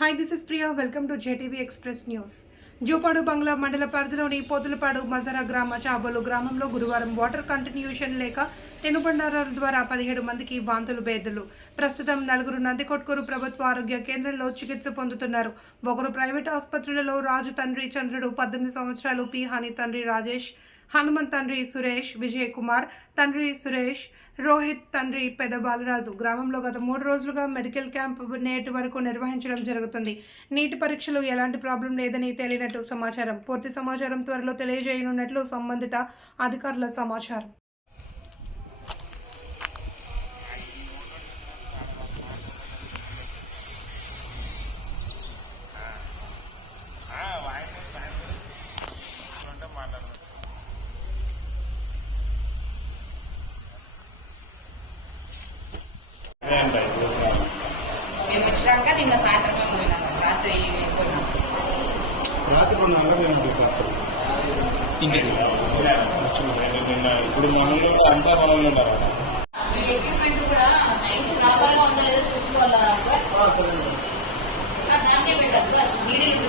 Hi, this is Priya. Welcome to JTV Express News. Jupadu బంగ్లా మండల పరిధిలోని పోతులపాడు మజరా గ్రామ చాబోలు గ్రామంలో గురువారం వాటర్ కంటిన్యూషన్ లేక తినుబండారాల ద్వారా 17 మందికి వాంతులు బేదలు. ప్రస్తుతం 4 నందికొట్కూరు ప్రభుత్వ ఆరోగ్య కేంద్రంలో చికిత్స పొందుతున్నారు. ఒకరు ప్రైవేట్ ఆసుపత్రులలో రాజు తండ్రి చంద్రుడు 18 సంవత్సరాలు, పి హాని తండ్రి రాజేష్, హనుమంత్ తండ్రి సురేష్, విజయ్ కుమార్ తండ్రి సురేష్, రోహిత్ తండ్రి పెద్ద బాలరాజు. గ్రామంలో గత 3 రోజులుగా మెడికల్ క్యాంప్ నేటి వరకు నిర్వహించడం జరుగుతుంది. నీటి పరీక్షలు ఎలాంటి ప్రాబ్లం లేదని తేలినట్టు సమాచారం. పూర్తి సమాచారం త్వరలో తెలియజేయనున్నట్లు సంబంధిత అధికారుల సమాచారం. మేము వచ్చినాక నిన్న సాయంత్రం రాత్రి ఇప్పుడు మనలో అంతా మనలో ఉంటారు. ఎక్విప్మెంట్ కూడా ప్రాపర్గా ఉందో లేదో చూసుకోవాలి. దాన్నే పెట్టద్దు నీళ్ళు